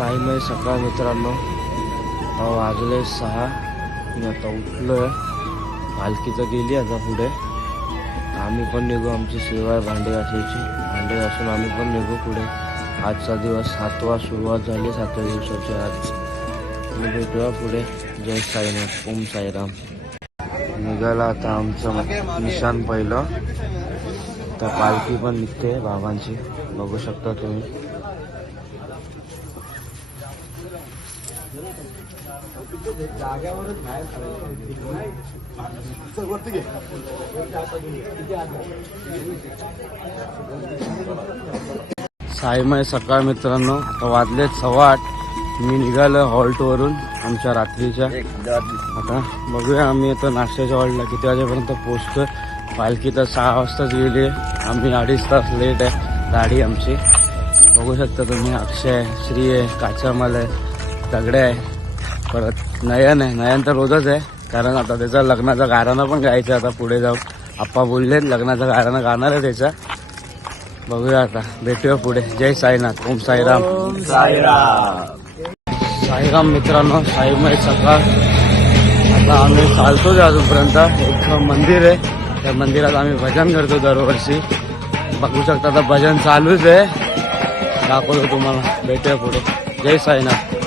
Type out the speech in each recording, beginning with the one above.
साईमय सकाळ मित्रांनो, वाजले 6. मी आता उठलोय. पालखी तर गेली आता पुढे. आम्ही पण निघू. आमची सेवा आहे भांडे घासायची. भांडे घासून आम्ही पण निघू पुढे. आजचा दिवस 7वा सुरुवात झाली 7व्या दिवसाची आज. मी भेटूया पुढे. जय साईनाथ, ओम साईराम. निघाला आता आमचं निशाण पहिलं. तर पालखी पण निघते बाबांची, बघू शकता तुम्ही. साईमय सकाळ मित्रांनो, आता वाजले 8:15. मी निघालो हॉल्टवरून आमच्या रात्रीच्या. आता बघूया आम्ही आता नाश्त्याच्या हॉल्टला किती वाजेपर्यंत पोहोचतो. पालखी तर 6 वाजताच गेली. आम्ही 2.5 तास लेट आहे गाडी आमची. बघू शकता तुम्ही. अक्षय, श्री आहे, काचामाल आहे, दगड्या आहे, परत नयन आहे. नयन तर रोजच आहे, कारण आता त्याचा लग्नाचा गाराणं पण गायचं. आता पुढे जाऊ आप्पा बोलले लग्नाचा गाराणं गाणार आहे त्याचा. बघूया आता, भेटूया पुढे. जय साईनाथ, ओम साईराम. साईराम मित्रांनो, साईमय सकाळ. आता आम्ही चालतोच अजूनपर्यंत. एक मंदिर आहे, त्या मंदिरात आम्ही भजन करतो दरवर्षी. बघू शकता आता भजन चालूच आहे. दाखवतो तुम्हाला. भेटूया पुढे. जय साईनाथ.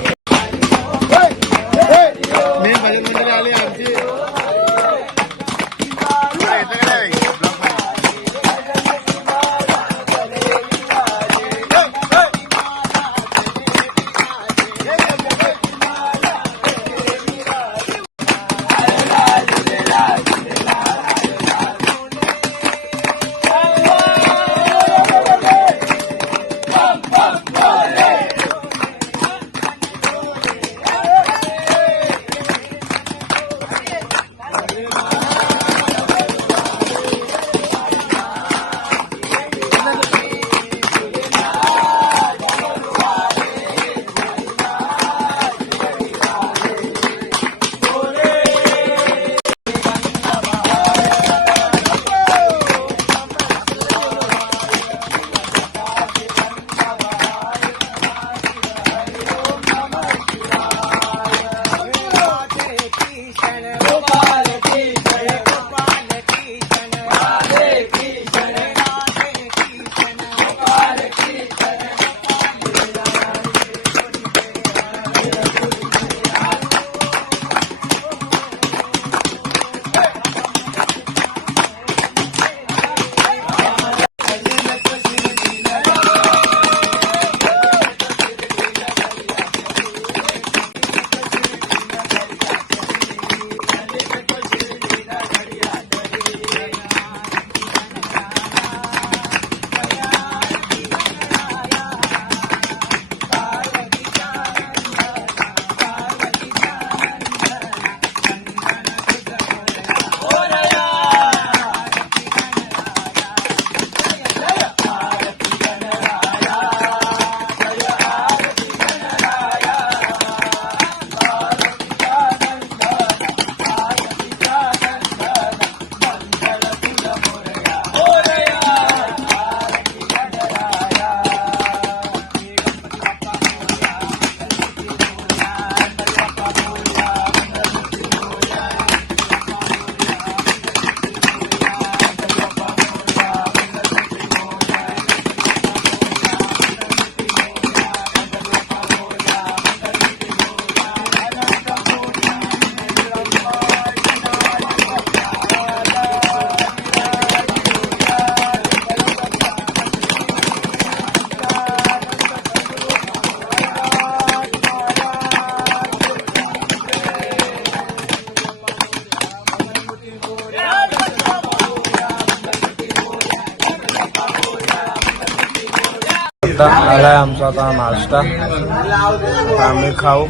आलाय आमचा आता नाश्ता. आता आम्ही खाऊ.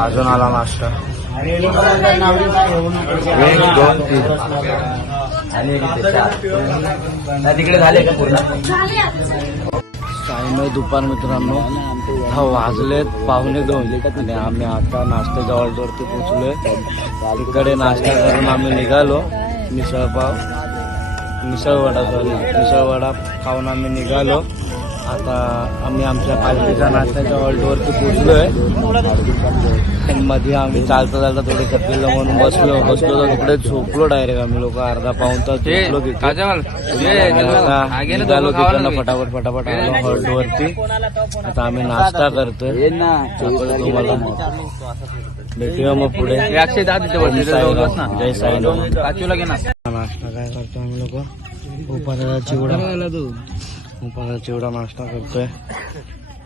अजून आला नाश्ता. 1 2 3 तिकडे झाले का पूर्ण. साईमय दुपार मित्रांनो, हा वाजलेत 1:15 आणि आम्ही आता नाश्त्याच्या ऑर्डरवरती पोहोचलोय. तिकडे नाश्ता करून आम्ही निघालो. मिसळवडा खाऊन आम्ही निघालो. आता आम्ही आमच्या पालखीच्या नाश्त्याच्या हॉल्टवरती पोचलोय. मध्ये आम्ही चालता चालता थोडे थकलेलो म्हणून बसलो तर तिकडे झोपलो डायरेक्ट. आम्ही लोक अर्धा पाऊण तास झोपलो तिथे. निघालो तिकडनं फटाफट आलो हॉल्टवरती. आता आम्ही नाश्ता करतोय. तुम्हाला भेटूया मग पुढे. जय साईनाथ. नाश्ता काय करतो आम्ही लोक? उपासाचा चिवडा नाश्ता करतोय.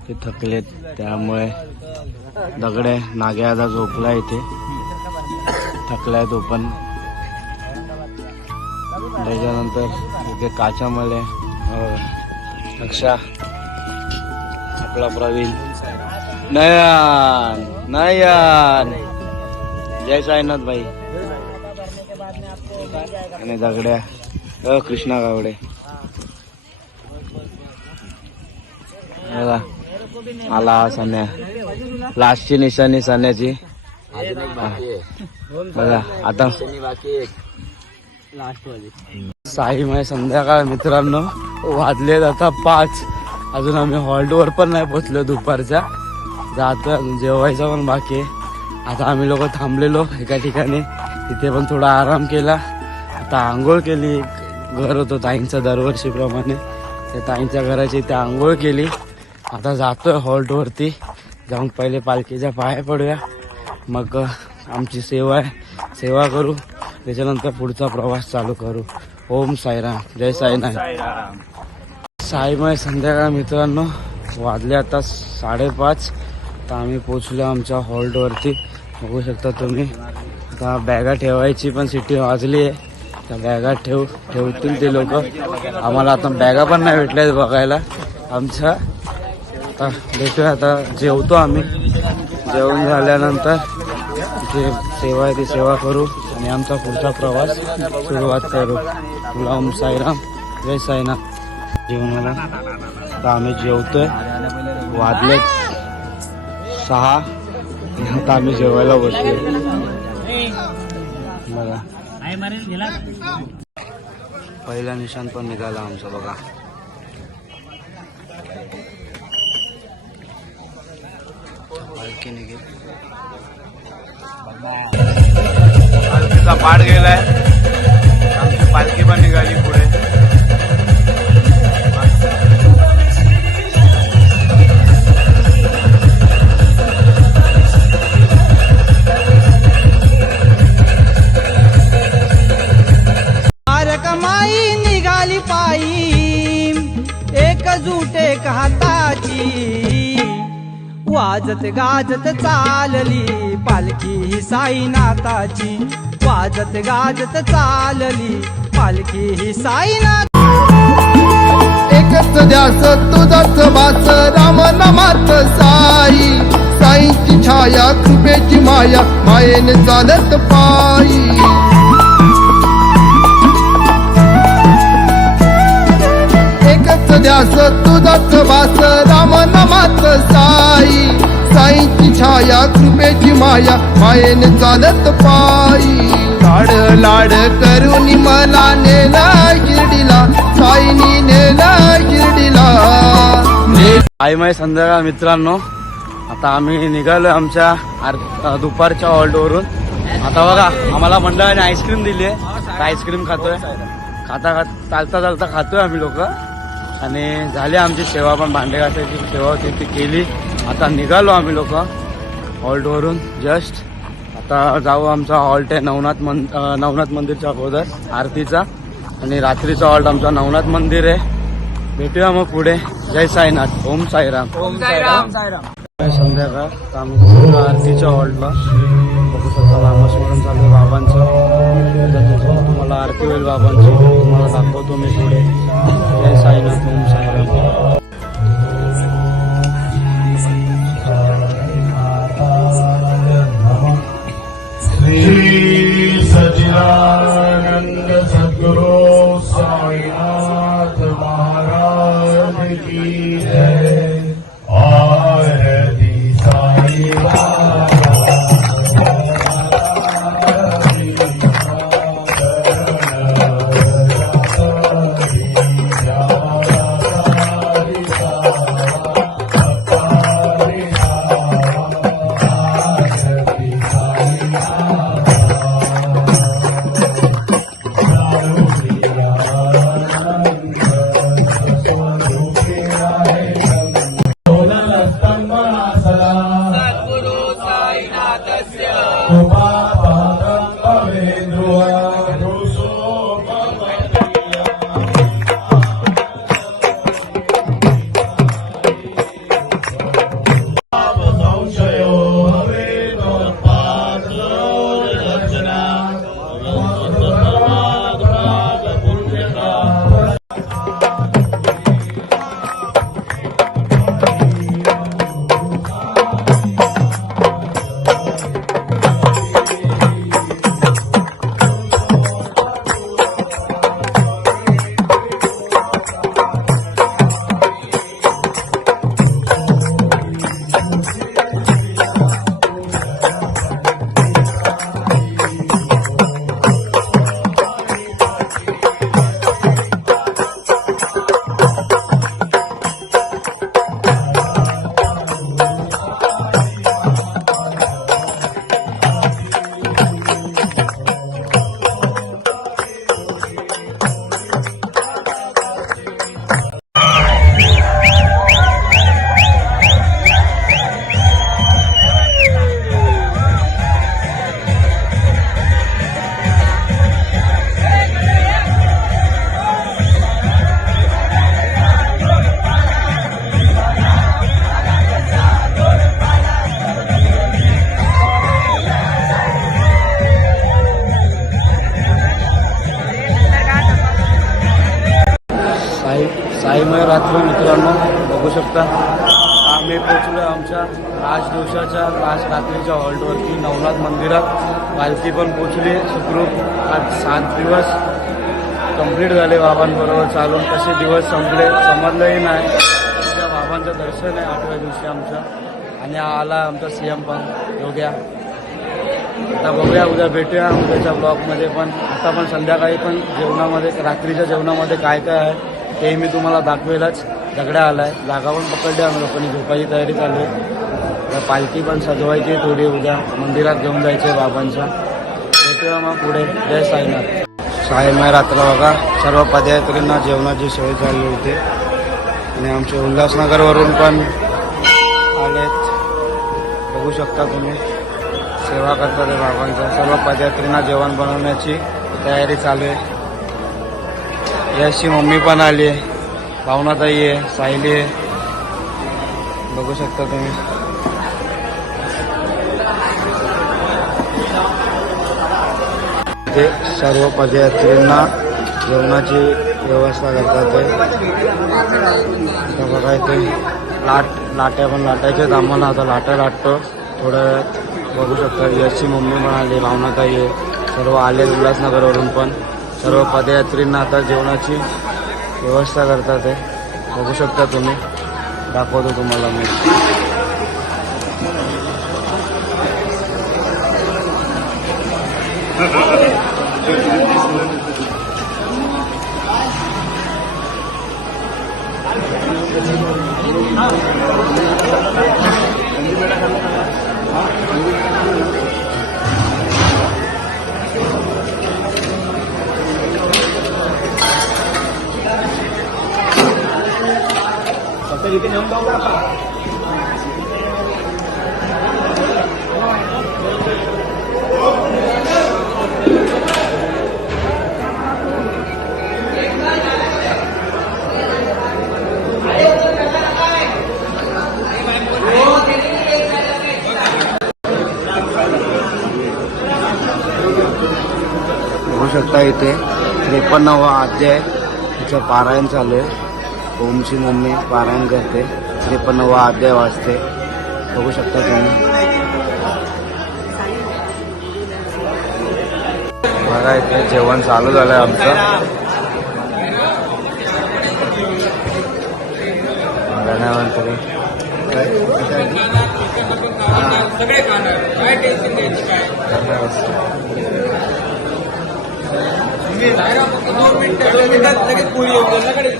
ते थकलेत त्यामुळे दगडे नाग्या आता झोपला इथे. थकलाय तो पण. त्याच्यानंतर इथे काचामले अक्षा आपला प्रवीण नयन जय साईनाथ भाई आणि दगड्या कृष्णा गावडे. आला सन्या लास्टची निशाणी सन्याची. बघा आता साईमय संध्याकाळ मित्रांनो. वाजलेत आता 5. अजून आम्ही हॉल्टवर पण नाही पोचलो दुपारच्या. जातोय अजून जेवायचं पण बाकी आहे. आता आम्ही लोक थांबलेलो एका ठिकाणी. तिथे पण थोडा आराम केला. आता आंघोळ केली. घर होतं ताईंचं दरवर्षीप्रमाणे. त्या ताईंच्या घराची इथे आंघोळ केली. आता जातोय हॉल्टवरती. जाऊन पहिले पालखीच्या पाया पडूया. मग आमची सेवा करू. त्याच्यानंतर पुढचा प्रवास चालू करू. ओम साईराम. जय साईनाथ. साईमय संध्याकाळ मित्रांनो. वाजले आता 5:30. आता आम्ही पोचलो आमच्या हॉल्टवरती. बघू शकता तुम्ही. आता बॅगा ठेवायची पण सिटी वाजली आहे. त्या बॅगा ठेवतील ते लोक. आम्हाला आता बॅगा पण नाही भेटल्या बघायला आमच्या. आता भेटूया. आता जेवतो आम्ही. जेवण झाल्यानंतर जे सेवा आहे ती सेवा करू आणि आमचा पुढचा प्रवास सुरुवात करू. ओम साईराम. जय साईनाथ. जेवणाला आता आम्ही जेवतोय. वाजले 6. आता आम्ही जेवायला बसलो. बघा पहिला निशाण पण निघाला आमचा. बघा पालखीचा पाठ गेलाय. आमची पालखी पण निघाली पुढे. कमाई निघाली पायी एकजूट एक हाताची. वाजत गाजत चालली पालखी ही साईनाथाची. वाजत गाजत चालली पालखी ही साईनाथ. एकच ध्यास तुझाच वास राम नामात साई. साईची छाया कृपेची माया मायेने चालत पायी. एकच ध्यास तुझाच वास राम नामात साई. साईची छाया कृपेची माया मायेने चालत पायी. लाड करून मला नेला शिर्डीला. साईनी नेला शिर्डीला. साईमय संध्याकाळ मित्रांनो. आता आम्ही निघालो आमच्या दुपारच्या हॉल्टवरून. आता बघा आम्हाला मंडळाने आईस्क्रीम दिली आहे. आईस्क्रीम खातोय. चालता खातोय आम्ही लोक. आणि झाली आमची सेवा पण. भांडे घासायची सेवा होती ती केली. आता निघालो आम्ही लोक हॉल्टवरून जस्ट. आता जाऊ. आमचा हॉल्ट आहे नवनाथ मंदिरच्या अगोदर आरतीचा. आणि रात्रीचा हॉल्ट आमचा नवनाथ मंदिर आहे. भेटूया मग पुढे. जय साईनाथ. ओम साईराम. संध्याकाळ आम्ही आरतीच्या हॉल्टला. बघू शकता नामस्मरण चालू आहे बाबांचं. तुम्हाला आरती होईल बाबांची. तुम्हाला दाखवतो मी पुढे. जय साईनाथ. ओम साईराम. श्री सच्चिदानंद सद्गुरु साईनाथ महाराज की जय. आरती साई बाबा. उपापादं भवेन्द्रुवा दोषोपपत्तिया संशयो भवेदोत्पादो रचना पुण्यता साईमय रात्र मित्रांनो बघू शकता आम्ही पोचलो आमच्या आज दिवसाच्या आज रात्रीच्या हॉल्टवरती नवनाथ मंदिरात पालखी पण पोचली सुखरूप आज 7 दिवस कंप्लीट झाले बाबांबरोबर चालून कसे दिवस संपले समजलंही नाही त्या बाबांचं दर्शन आहे 8व्या दिवशी आमच्या आणि आला आमचा CM पण योग्या आता बघूया उद्या भेटूया उद्याच्या ब्लॉगमध्ये पण आता पण संध्याकाळी पण जेवणामध्ये रात्रीच्या जेवणामध्ये काय काय आहे ते मी तुम्हाला दाखवेलच दगड्या आलाय जागा पण पकडली आम्ही लोकांनी झोपायची तयारी चालू आहे पालखी पण सजवायची थोडी उद्या मंदिरात घेऊन जायचे बाबांच्या भेटूया मग पुढे जय साईनाथ साईमय रात्र बघा सर्व पदयात्रींना जेवणाची सोय झाली होती आणि आमचे उल्हासनगरवरून पण आलेत बघू शकता तुम्ही सेवा करतात बाबांच्या सर्व पदयात्रींना जेवण बनवण्याची तयारी चालू आहे याची मम्मी पण आली आहे भावनाताई आहे सायली आहे बघू शकता तुम्ही ते सर्व पदयात्रींना जेवणाची व्यवस्था करतात ते बघा इथे लाट्या पण लाटायच्यात आम्हाला आता लाट्या लाटतो थोड्या वेळात बघू शकता याची मम्मी पण आली भावनाताई आहे सर्व आले उल्हासनगरवरून पण सर्व पदयात्रींना आता जेवणाची व्यवस्था करतात आहे बघू शकता तुम्ही दाखवतो तुम्हाला मी बघू शकता इथे 53वा अध्याय तिचं पारायण चालू आहे ओमची मम्मी पारायण करते 53वा अध्याय वाचते बघू शकता तुम्ही बघा इथे जेवण चालू झालंय आमचं गाण्यानंतर सगळे खाणार काय टेन्शन घ्यायची काय फक्त 2 मिनिटं लगेच पुढे येऊन लगेच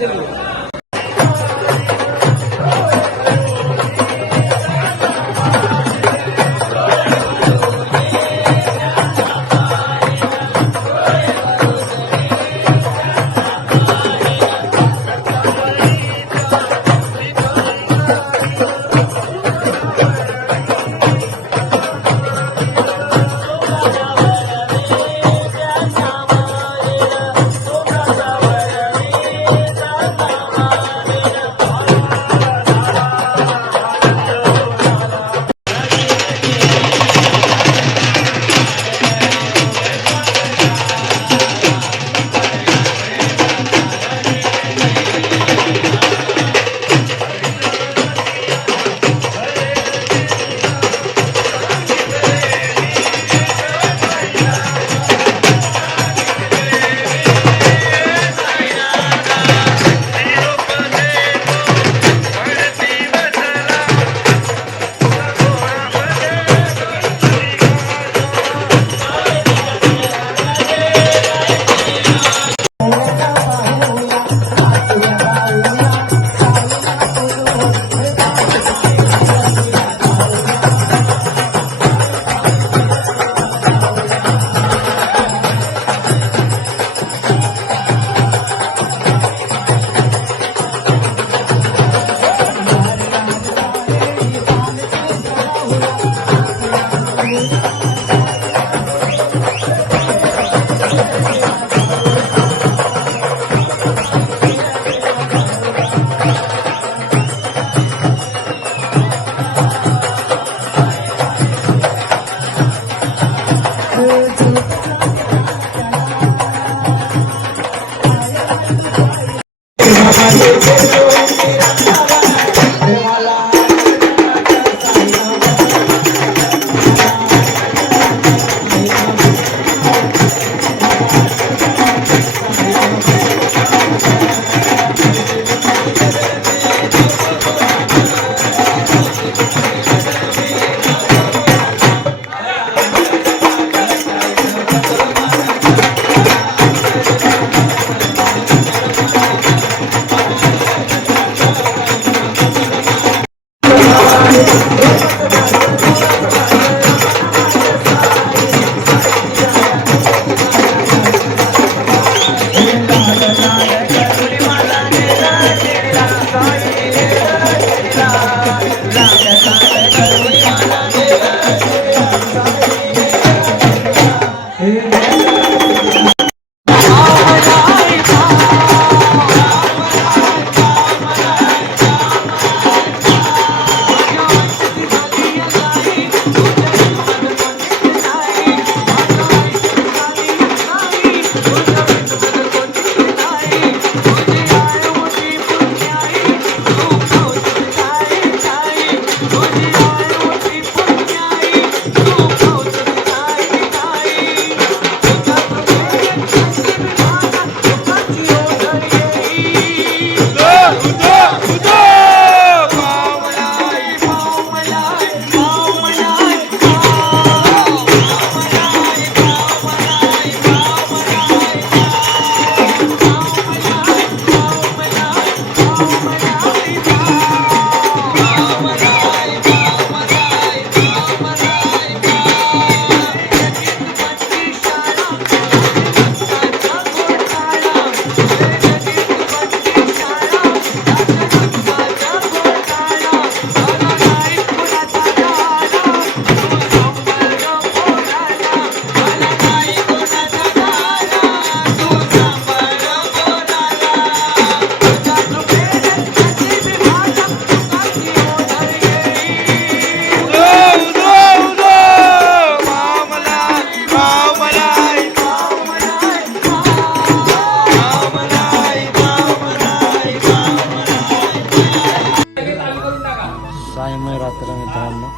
सायमय रात्र मित्रांनो,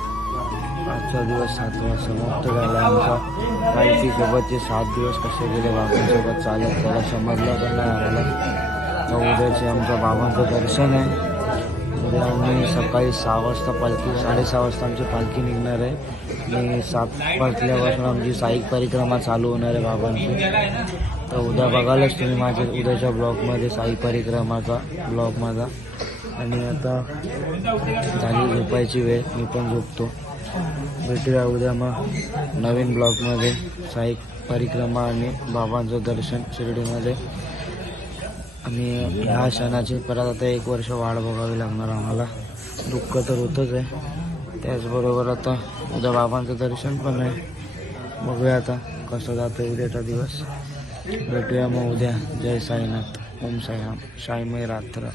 आजचा दिवस 7वा समाप्त झाला आमचा. सोबतचे 7 दिवस कसे गेले बाबांसोबत चालत त्याला समजलं पण नाही आम्हाला. तर उद्याचे आमच्या बाबांचं दर्शन आहे. उद्या आम्ही सकाळी 6 वाजता पालखी 6:30 वाजता आमची पालखी निघणार आहे आणि 7 वाजल्यापासून आमची साईक परिक्रमा चालू होणार आहे बाबांची. तर उद्या बघालच तुम्ही माझ्या उद्याच्या ब्लॉगमध्ये साई परिक्रमाचा ब्लॉग माझा. आणि आता झाली झोपायची वेळ, मी पण झोपतो. भेटूया उद्या मग नवीन ब्लॉगमध्ये साई परिक्रमा आणि बाबांचं दर्शन शिर्डीमध्ये. आणि ह्या क्षणाची परत आता 1 वर्ष वाट बघावी लागणार आम्हाला. दुःख तर होतंच आहे, त्याचबरोबर आता उद्या बाबांचं दर्शन पण आहे. बघूया आता कसं जातं उद्याचा दिवस. भेटूया मग उद्या. जय साईनाथ, ओम साईराम, साईमय रात्र.